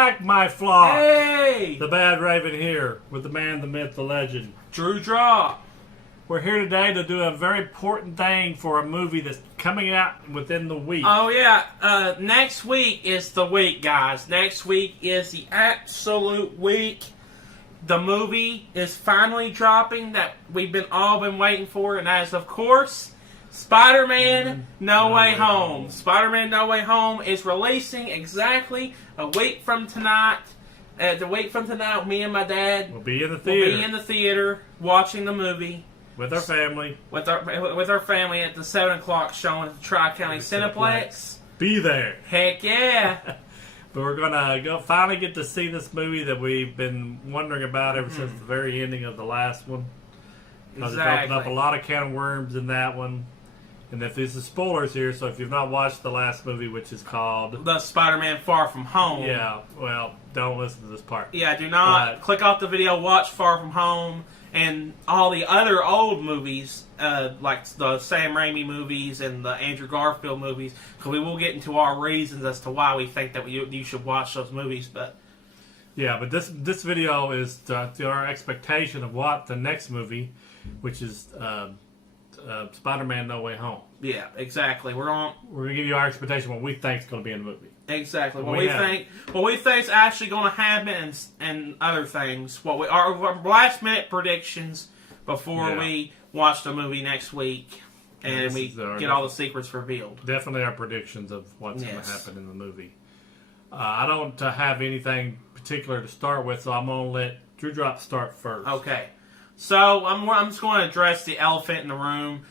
back, my flock. Hey! The Badraven here with the man, the myth, the legend. Drewdrop. We're here today to do a very important thing for a movie that's coming out within the week. Oh, yeah. Next week is the week, guys. Next week is the absolute week. The movie is finally dropping that we've all been waiting for, and that is, of course, Spider-Man No Way Home. Spider-Man No Way Home is releasing exactly a week from tonight. The week from tonight, me and my dad We'll be in the theater. will be in the theater watching the movie. With our family. With our family at the 7 o'clock showing at the Tri-County Cineplex. Be there. Heck yeah. But we're going to finally get to see this movie that we've been wondering about ever since the very ending of the last one. Because it opened up a lot of can of worms in that one. And if there's spoilers here, so if you've not watched the last movie, which is called The Spider-Man Far From Home. Yeah, well, don't listen to this part. Yeah, do not click off the video, watch Far From Home, and all the other old movies, like the Sam Raimi movies and the Andrew Garfield movies, because we will get into our reasons as to why we think that you should watch those movies. But yeah, but this video is to our expectation of what the next movie, which is Spider-Man No Way Home. Yeah, exactly. We're gonna give you our expectation what we think is going to be in the movie. Exactly. What we think is actually going to happen, and other things. Our last minute predictions before we watch the movie next week, and we get all the secrets revealed. Definitely our predictions of what's going to happen in the movie. I don't have anything particular to start with, so I'm going to let Drewdrop start first. Okay. So I'm just going to address the elephant in the room.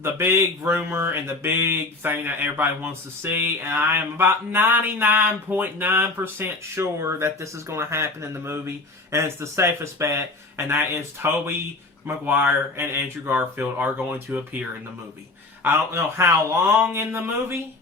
The big rumor and the big thing that everybody wants to see, and I am about 99.9% sure that this is going to happen in the movie, and it's the safest bet, and that is Toby, Mcguire, and Andrew Garfield are going to appear in the movie. I don't know how long in the movie,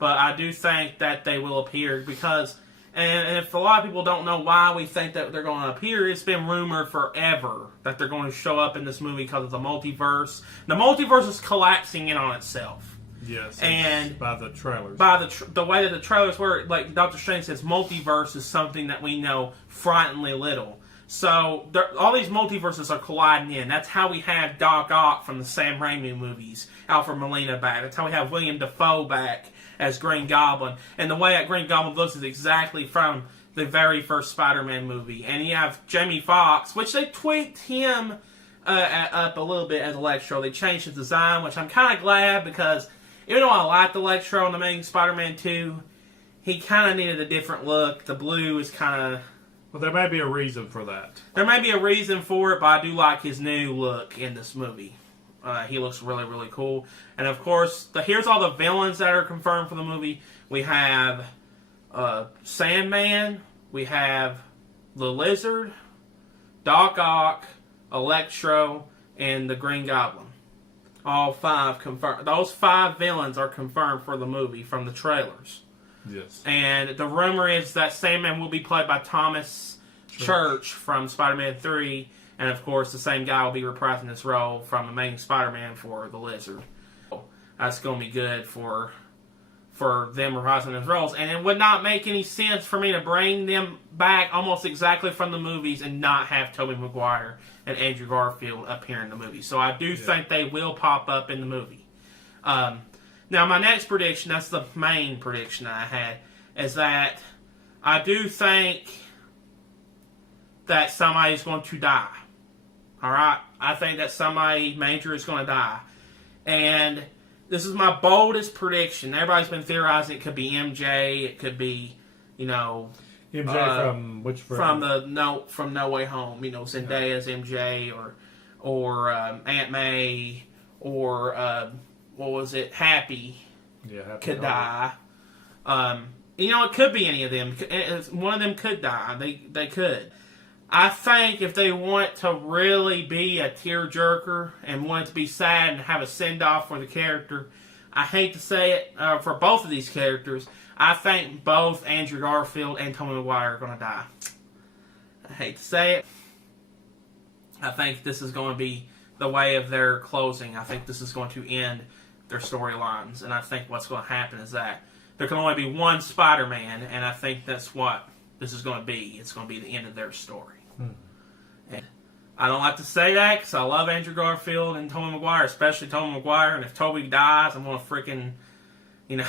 but I do think that they will appear because... And if a lot of people don't know why we think that they're going to appear, it's been rumored forever that they're going to show up in this movie because of the multiverse. The multiverse is collapsing in on itself. Yes, and by the trailers. By the way that the trailers were, like Dr. Strange says, multiverse is something that we know frighteningly little. So all these multiverses are colliding in. That's how we have Doc Ock from the Sam Raimi movies, Alfred Molina back. That's how we have William Dafoe back as Green Goblin. And the way that Green Goblin looks is exactly from the very first Spider-Man movie. And you have Jamie Foxx, which they tweaked him up a little bit as Electro. They changed his design, which I'm kind of glad because even though I liked Electro in the main Spider-Man 2, he kind of needed a different look. The blue is kind of... Well, there may be a reason for that. There may be a reason for it, but I do like his new look in this movie. He looks really, really cool. And of course, here's all the villains that are confirmed for the movie. We have Sandman, we have the Lizard, Doc Ock, Electro, and the Green Goblin. All 5 confirmed. Those 5 villains are confirmed for the movie from the trailers. Yes. And the rumor is that Sandman will be played by Thomas Church from Spider-Man 3. And, of course, the same guy will be reprising this role from the main Spider-Man for the Lizard. That's going to be good for them reprising those roles. And it would not make any sense for me to bring them back almost exactly from the movies and not have Toby Mcguire and Andrew Garfield appear in the movie. So I do think they will pop up in the movie. Now, my next prediction, that's the main prediction I had, is that I do think that somebody's going to die. Alright? I think that somebody major is going to die. And this is my boldest prediction. Everybody's been theorizing it could be MJ, it could be, MJ from which version? From No Way Home. Zendaya's MJ or Aunt May or Happy. Yeah, Happy could die. It could be any of them. One of them could die. They could. I think if they want to really be a tearjerker and want it to be sad and have a send-off for the character, I hate to say it, for both of these characters, I think both Andrew Garfield and Tobey Maguire are going to die. I hate to say it. I think this is going to be the way of their closing. I think this is going to end their storylines. And I think what's going to happen is that there can only be one Spider-Man, and I think that's what this is going to be. It's going to be the end of their story. And I don't like to say that because I love Andrew Garfield and Tobey Mcguire, especially Tobey Mcguire. And if Toby dies, I'm going to freaking, it's going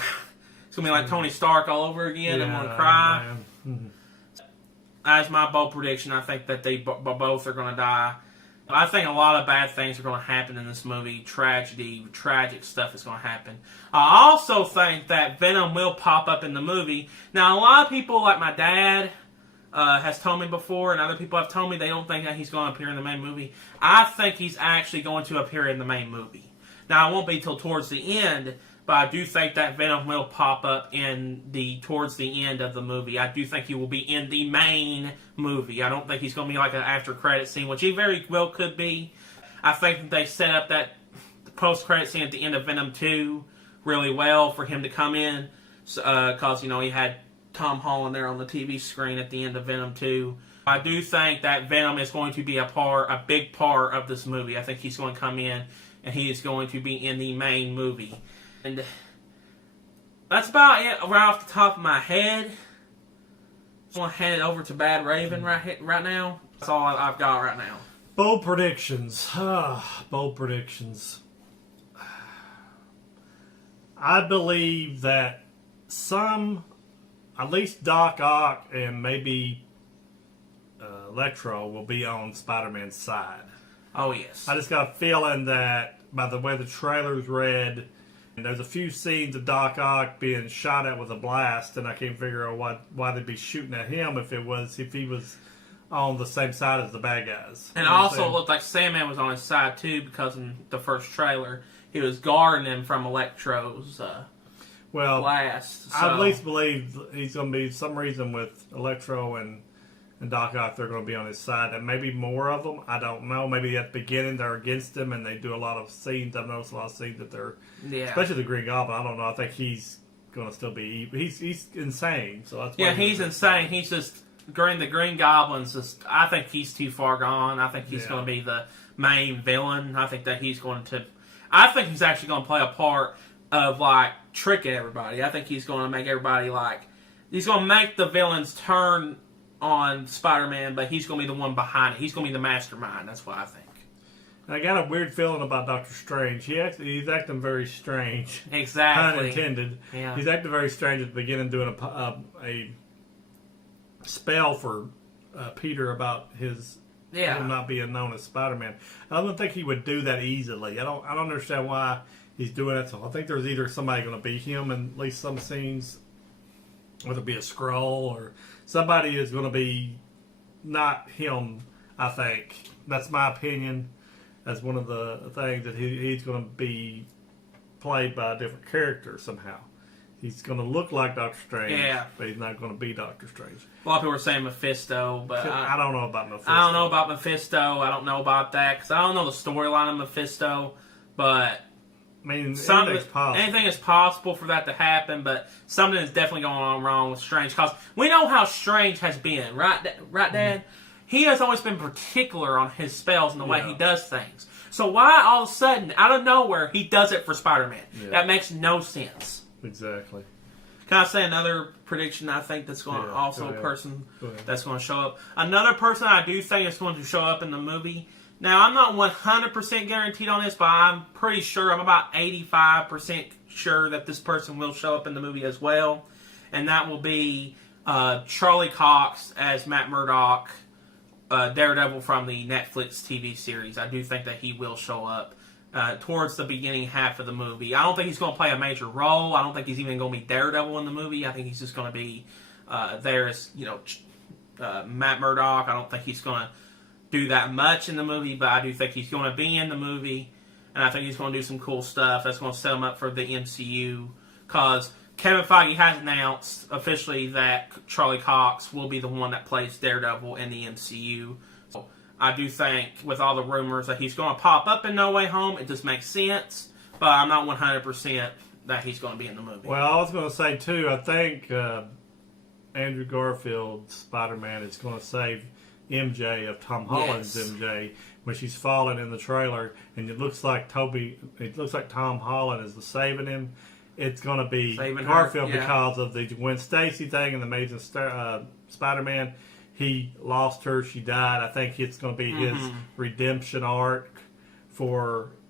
to be like Tony Stark all over again. I'm going to cry. That's my bold prediction. I think that they both are going to die. I think a lot of bad things are going to happen in this movie. Tragic stuff is going to happen. I also think that Venom will pop up in the movie. Now, a lot of people, like my dad, has told me before, and other people have told me they don't think that he's going to appear in the main movie. I think he's actually going to appear in the main movie. Now, it won't be till towards the end, but I do think that Venom will pop up towards the end of the movie. I do think he will be in the main movie. I don't think he's going to be like an after credit scene, which he very well could be. I think that they set up that post credit scene at the end of Venom 2 really well for him to come in, because he had Tom Holland there on the TV screen at the end of Venom 2. I do think that Venom is going to be a big part of this movie. I think he's going to come in and he is going to be in the main movie. And that's about it right off the top of my head. I'm going to hand it over to Badraven right now. That's all I've got right now. Bold predictions. Bold predictions. I believe that at least Doc Ock and maybe Electro will be on Spider-Man's side. Oh, yes. I just got a feeling that by the way the trailer's read, and there's a few scenes of Doc Ock being shot at with a blast, and I can't figure out why they'd be shooting at him if he was on the same side as the bad guys. And also it looked like Sandman was on his side too, because in the first trailer he was guarding him from Electro's blast. So. I at least believe he's going to be some reason with Electro and Doc Ock, they're going to be on his side, and maybe more of them. I don't know. Maybe at the beginning they're against him, and they do a lot of scenes. I've noticed a lot of scenes that they're, especially the Green Goblin. I don't know. I think he's going to still be. He's insane. So that's he's insane. He's just the Green Goblin's just. I think he's too far gone. I think he's going to be the main villain. I think that he's going to. I think he's actually going to play a part of tricking everybody. I think he's going to make everybody he's going to make the villains turn on Spider-Man, but he's going to be the one behind it. He's going to be the mastermind. That's what I think. I got a weird feeling about Doctor Strange. He's acting very strange. Exactly. Pun intended. Yeah. He's acting very strange at the beginning, doing a spell for Peter about him not being known as Spider-Man. I don't think he would do that easily. I don't understand why he's doing it. So I think there's either somebody going to be him in at least some scenes, whether it be a Skrull or somebody is going to be not him. I think that's my opinion. As one of the things that he's going to be played by a different character somehow. He's going to look like Doctor Strange, but he's not going to be Doctor Strange. A lot of people are saying Mephisto, but I don't know about Mephisto. I don't know about Mephisto. I don't know about that because I don't know the storyline of Mephisto. But anything is possible for that to happen. But something is definitely going on wrong with Strange because we know how Strange has been, right, Dad? Mm-hmm. He has always been particular on his spells and the way he does things. So why all of a sudden, out of nowhere, he does it for Spider-Man? Yeah. That makes no sense. Exactly. Can I say another prediction I think that's going to a person that's going to show up? Another person I do think is going to show up in the movie. Now, I'm not 100% guaranteed on this, but I'm pretty sure, I'm about 85% sure that this person will show up in the movie as well. And that will be Charlie Cox as Matt Murdock, Daredevil from the Netflix TV series. I do think that he will show up towards the beginning half of the movie. I don't think he's going to play a major role. I don't think he's even going to be Daredevil in the movie. I think he's just going to be there as, Matt Murdock. I don't think he's going to do that much in the movie, but I do think he's going to be in the movie, and I think he's going to do some cool stuff that's going to set him up for the MCU, because Kevin Feige has announced officially that Charlie Cox will be the one that plays Daredevil in the MCU. So I do think, with all the rumors, that he's going to pop up in No Way Home. It just makes sense, but I'm not 100% that he's going to be in the movie. Well, I was going to say, too, I think Andrew Garfield's Spider-Man is going to save MJ of Tom Holland's MJ when she's falling in the trailer, and it looks like Tom Holland is saving him. it's going to be Saving Garfield her, yeah. because of the Gwen Stacy thing and the Amazing Spider-Man. He lost her; she died. I think it's going to be his redemption arc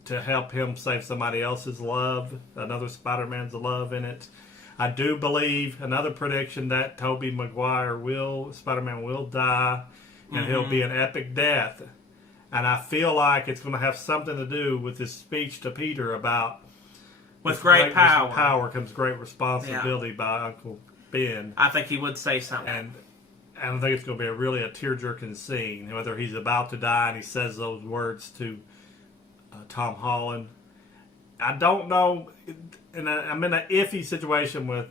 to help him save somebody else's love, another Spider-Man's love in it. I do believe another prediction that Toby Mcguire Spider-Man will die, and he'll be an epic death. And I feel like it's going to have something to do with his speech to Peter about with great power comes great responsibility by Uncle Ben. I think he would say something. And I don't think it's going to be really a tear-jerking scene, whether he's about to die and he says those words to Tom Holland. I don't know, and I'm in an iffy situation with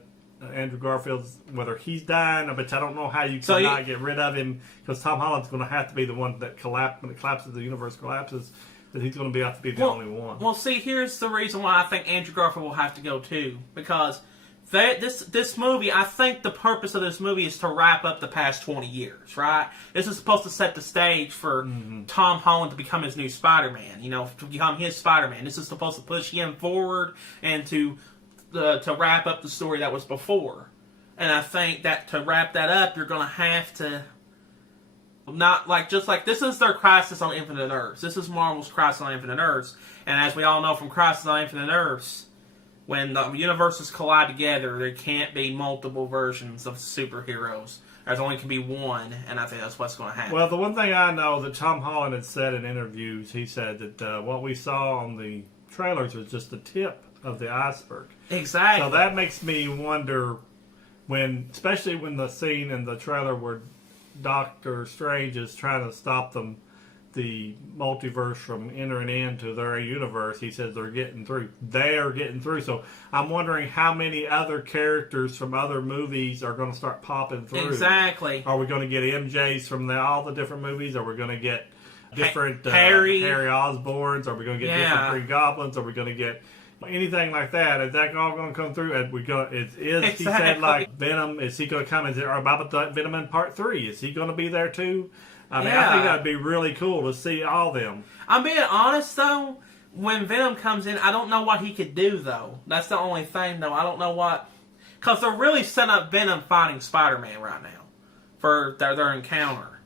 Andrew Garfield, whether he's dying, but I don't know how you cannot get rid of him, because Tom Holland's going to have to be the one that when it collapses, the universe collapses, that he's going to have to be the only one. Well, see, here's the reason why I think Andrew Garfield will have to go too, because this movie, I think the purpose of this movie is to wrap up the past 20 years, right? This is supposed to set the stage for Tom Holland to become his new Spider-Man, to become his Spider-Man. This is supposed to push him forward and to wrap up the story that was before. And I think that to wrap that up, you're going to have to this is their Crisis on Infinite Earths. This is Marvel's Crisis on Infinite Earths. And as we all know from Crisis on Infinite Earths, when the universes collide together, there can't be multiple versions of superheroes. There's only can be one, and I think that's what's going to happen. Well, the one thing I know that Tom Holland had said in interviews, he said that what we saw on the trailers was just the tip of the iceberg. Exactly. So that makes me wonder especially when the scene in the trailer where Doctor Strange is trying to stop the multiverse from entering into their universe. He says they're getting through. They are getting through. So I'm wondering how many other characters from other movies are going to start popping through. Exactly. Are we going to get MJs from all the different movies? Are we going to get different Harry Osborns? Are we going to get different Green Goblins? Are we going to get anything like that? Is that all going to come through? He said like Venom? Is he going to come? Or about Venom in Part 3? Is he going to be there too? I mean, I think that'd be really cool to see all them. I'm being honest, though. When Venom comes in, I don't know what he could do, though. That's the only thing, though. I don't know what... Because they're really setting up Venom fighting Spider-Man right now for their encounter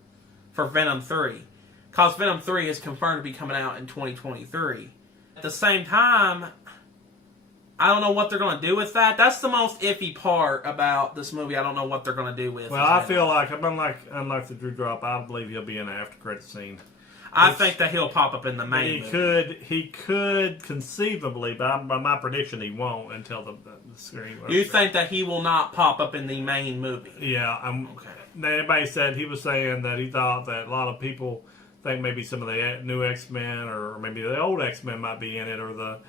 for Venom 3. Because Venom 3 is confirmed to be coming out in 2023. At the same time, I don't know what they're going to do with that. That's the most iffy part about this movie. I don't know what they're going to do with it. Well, I feel like, unlike the Drewdrop, I believe he'll be in the after credit scene. I think that he'll pop up in the main movie. He could conceivably, but by my prediction, he won't until the screen. You think that he will not pop up in the main movie? Yeah. Okay. Everybody said, he was saying that he thought that a lot of people think maybe some of the new X-Men or maybe the old X-Men might be in it, or the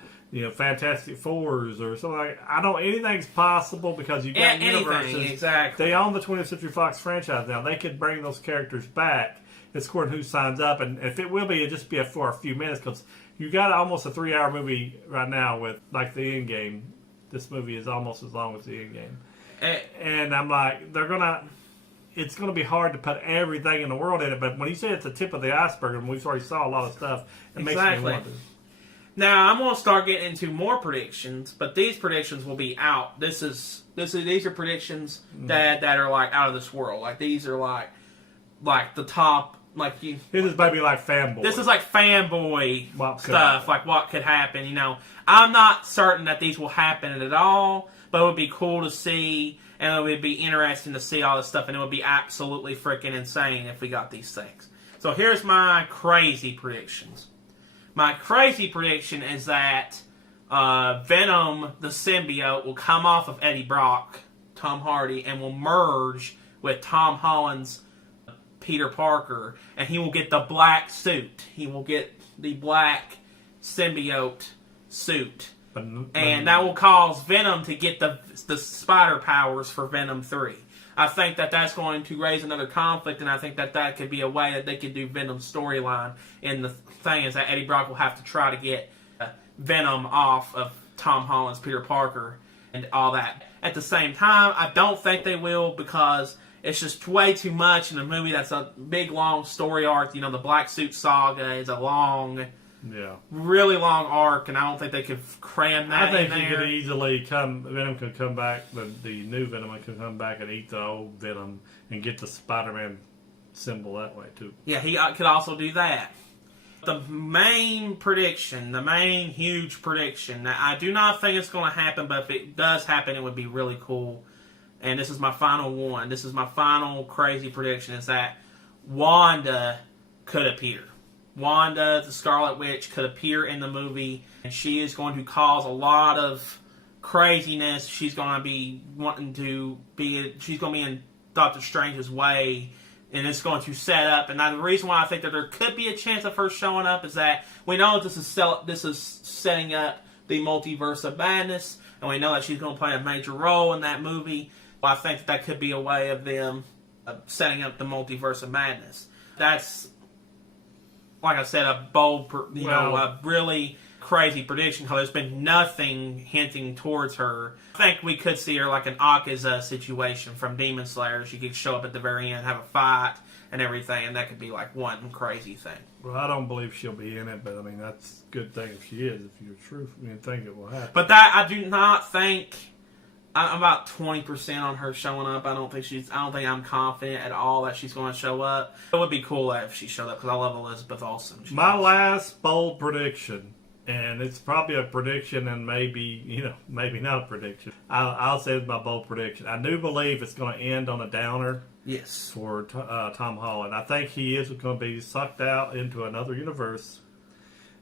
Fantastic Fours or something like that. Anything's possible because you've got universes. Exactly. They own the 20th Century Fox franchise now. They could bring those characters back. It's according to who signs up, and if it will be, it'll just be for a few minutes, because you got almost a 3-hour movie right now with like the Endgame. This movie is almost as long as the Endgame, and I'm like, it's gonna be hard to put everything in the world in it. But when you say it's the tip of the iceberg, and we've already saw a lot of stuff, it makes me wonder. Now I'm gonna start getting into more predictions, but these predictions will be out. These are predictions that are like out of this world. Like these are like the top. This is maybe like fanboy. This is like fanboy stuff. Like what could happen. I'm not certain that these will happen at all, but it would be cool to see, and it would be interesting to see all this stuff, and it would be absolutely freaking insane if we got these things. So here's my crazy predictions. My crazy prediction is that Venom, the symbiote, will come off of Eddie Brock, Tom Hardy, and will merge with Tom Holland's Peter Parker, and he will get the black suit. He will get the black symbiote suit. And that will cause Venom to get the spider powers for Venom 3. I think that that's going to raise another conflict, and I think that could be a way that they could do Venom's storyline. And the thing is that Eddie Brock will have to try to get Venom off of Tom Holland's Peter Parker and all that. At the same time, I don't think they will, because it's just way too much in a movie that's a big, long story arc. The Black Suit Saga is a long really long arc, and I don't think they could cram that. I think in he there. could easily Venom could come back. The new Venom could come back and eat the old Venom and get the Spider-Man symbol that way too. Yeah, he could also do that. The main prediction, the main huge prediction, I do not think it's going to happen, but if it does happen, it would be really cool. And this is my final one. This is my final crazy prediction, is that Wanda could appear. Wanda, the Scarlet Witch, could appear in the movie, and she is going to cause a lot of craziness. She's going to be she's going to be in Doctor Strange's way, and it's going to set up. And now the reason why I think that there could be a chance of her showing up is that we know this is setting up the Multiverse of Madness, and we know that she's going to play a major role in that movie. I think that could be a way of them setting up the Multiverse of Madness. That's, like I said, a bold, a really crazy prediction, because there's been nothing hinting towards her. I think we could see her like an Akaza situation from Demon Slayer. She could show up at the very end, have a fight, and everything, and that could be like one crazy thing. Well, I don't believe she'll be in it, but I mean, that's a good thing if she is, if you're true. I mean, think it will happen. But that, I do not think, I'm about 20% on her showing up. I don't think I'm confident at all that she's going to show up. It would be cool if she showed up, because I love Elizabeth Olsen. My last bold prediction, and it's probably a prediction and maybe not a prediction. I'll say it's my bold prediction. I do believe it's going to end on a downer. Yes. For Tom Holland. I think he is going to be sucked out into another universe.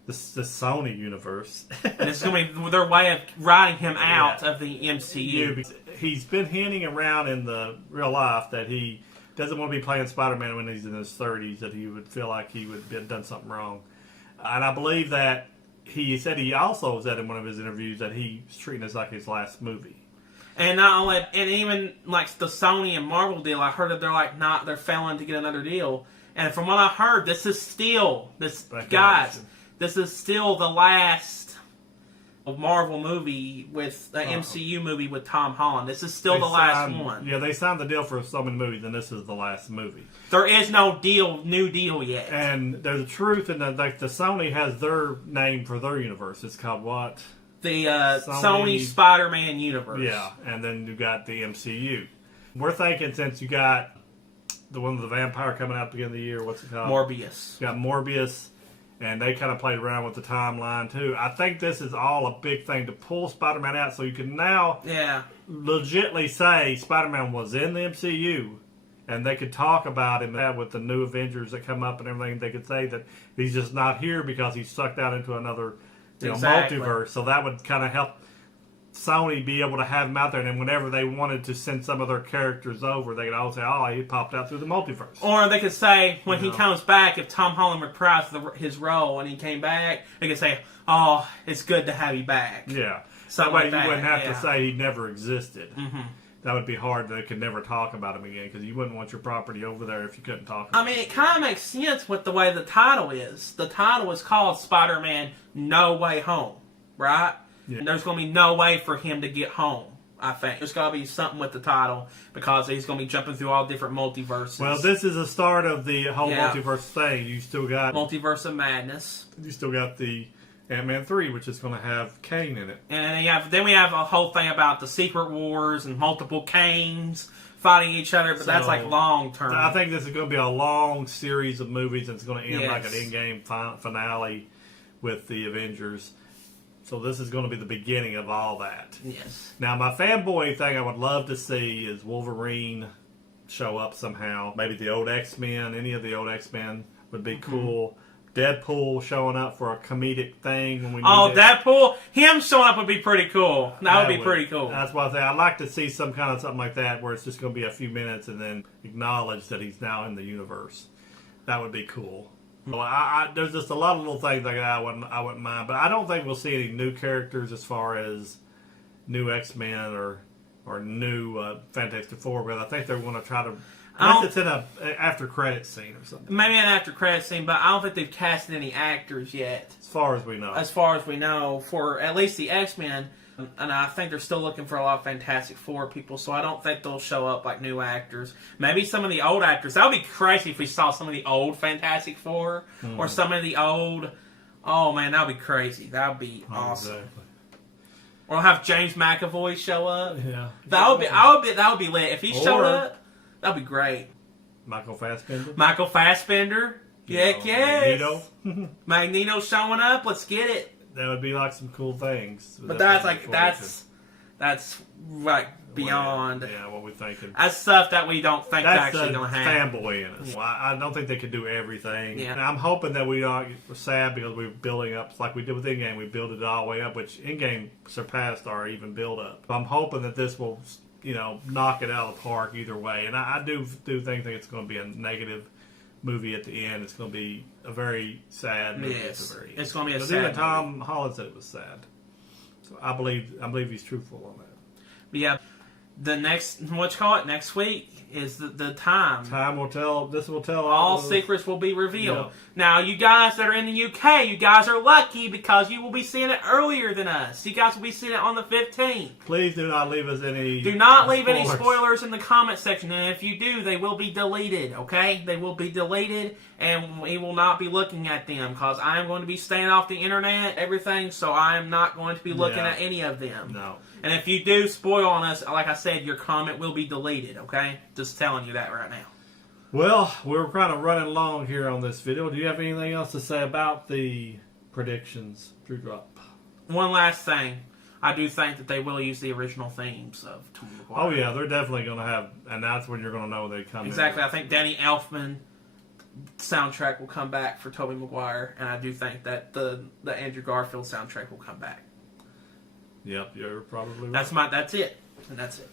The Sony universe. And it's going to be their way of riding him out of the MCU. He's been hinting around in the real life that he doesn't want to be playing Spider-Man when he's in his 30s, that he would feel like he would have done something wrong. And I believe that he also said in one of his interviews that he's treating this like his last movie. And not only, and even like the Sony and Marvel deal, I heard that they're failing to get another deal. And from what I heard, this is still the last Marvel movie with the MCU movie with Tom Holland. This is still the last one. Yeah, they signed the deal for so many movies, and this is the last movie. There is no new deal yet. And there's a truth in that, like the Sony has their name for their universe. It's called what? The Sony Spider-Man universe. Yeah, and then you got the MCU. We're thinking, since you got the one with the vampire coming out at the beginning of the year, what's it called? Morbius. You got Morbius, and they kind of played around with the timeline too. I think this is all a big thing to pull Spider-Man out, so you can now legitimately say Spider-Man was in the MCU, and they could talk about him with the new Avengers that come up and everything. They could say that he's just not here because he's sucked out into another multiverse. So that would kind of help Sony be able to have him out there, and then whenever they wanted to send some of their characters over, they could always say, oh, he popped out through the multiverse. Or they could say, when he comes back, if Tom Holland reprised his role and he came back, they could say, oh, it's good to have you back. Yeah. Something that way like that. You wouldn't have to say he never existed. Mm-hmm. That would be hard. They could never talk about him again, because you wouldn't want your property over there if you couldn't talk about it kind of makes sense with the way the title is. The title is called Spider-Man No Way Home, right? Yeah. And there's going to be no way for him to get home, I think. There's got to be something with the title, because he's going to be jumping through all different multiverses. Well, this is the start of the whole multiverse thing. You still got Multiverse of Madness. You still got the Ant-Man 3, which is going to have Kane in it. And then we have a whole thing about the Secret Wars and multiple Kanes fighting each other, but that's like long term. I think this is going to be a long series of movies, and it's going to end like an in-game finale with the Avengers. So this is going to be the beginning of all that. Yes. Now, my fanboy thing I would love to see is Wolverine show up somehow. Maybe the old X-Men, any of the old X-Men would be cool. Deadpool showing up for a comedic thing when we need it. Deadpool? Him showing up would be pretty cool. That would be pretty cool. That's why I say I'd like to see something like that, where it's just going to be a few minutes and then acknowledge that he's now in the universe. That would be cool. Well, there's just a lot of little things like that I wouldn't mind, but I don't think we'll see any new characters as far as new X-Men or new Fantastic Four, but I think they're going to try to. Unless it's in an after credit scene or something. Maybe an after credit scene, but I don't think they've casted any actors yet. As far as we know. As far as we know, for at least the X-Men, and I think they're still looking for a lot of Fantastic Four people, so I don't think they'll show up like new actors. Maybe some of the old actors. That would be crazy if we saw some of the old Fantastic Four, or some of the old Oh man, that'd be crazy. That'd be awesome. Exactly. Or have James McAvoy show up. Yeah. That would be lit. If he showed up, that'd be great. Michael Fassbender. Michael Fassbender. Heck yes. Magneto. Magneto showing up. Let's get it. That would be like some cool things. But that's like beyond. Yeah, what we're thinking. That's stuff that we don't think That's actually going to happen. fanboy in us. Well, I don't think they could do everything. Yeah. And I'm hoping that we aren't sad because we're building up like we did with in-game. We built it all the way up, which in-game surpassed our even build-up. I'm hoping that this will, knock it out of the park either way. And I do think it's going to be a negative movie at the end. It's going to be a very sad movie at the very end. It's going to be a But sad even Tom movie. Holland said it was sad. So I believe he's truthful on that. But yeah, the next, next week is the time. Time will tell. This will tell All of secrets will be revealed. Yeah. Now, you guys that are in the UK, you guys are lucky because you will be seeing it earlier than us. You guys will be seeing it on the 15th. Please do not leave us any. Do not leave any spoilers in the comment section, and if you do, they will be deleted. Okay, they will be deleted, and we will not be looking at them because I am going to be staying off the internet, everything. So I am not going to be looking at any of them. No. And if you do spoil on us, like I said, your comment will be deleted. Okay, just telling you that right now. Well, we're kind of running long here on this video. Do you have anything else to say about the predictions, Drewdrop? One last thing. I do think that they will use the original themes of Toby Mcguire. Oh, yeah, they're definitely going to have, and that's when you're going to know they come Exactly. in. I think Danny Elfman soundtrack will come back for Toby Mcguire, and I do think that the Andrew Garfield soundtrack will come back. Yep, you're probably right. That's it. And that's it.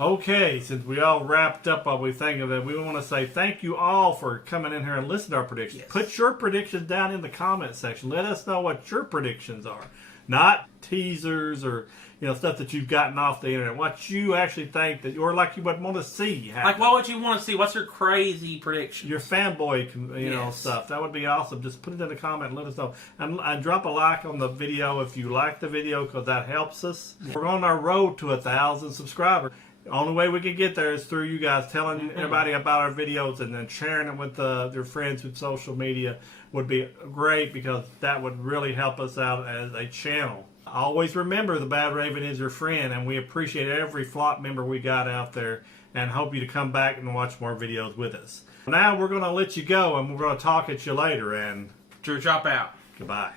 Okay, since we all wrapped up what we think of it, we want to say thank you all for coming in here and listening to our predictions. Yes. Put your predictions down in the comment section. Let us know what your predictions are. Not teasers or stuff that you've gotten off the internet. What you actually think that, or like you would want to see happen. Like, what would you want to see? What's your crazy prediction? Your fanboy, stuff. That would be awesome. Just put it in the comment and let us know. And drop a like on the video if you like the video because that helps us. We're on our road to 1,000 subscribers. The only way we can get there is through you guys telling everybody about our videos and then sharing it with their friends with social media would be great because that would really help us out as a channel. Always remember the Badraven is your friend, and we appreciate every flock member we got out there and hope you to come back and watch more videos with us. Now we're going to let you go and we're going to talk at you later, and Drewdrop out. goodbye.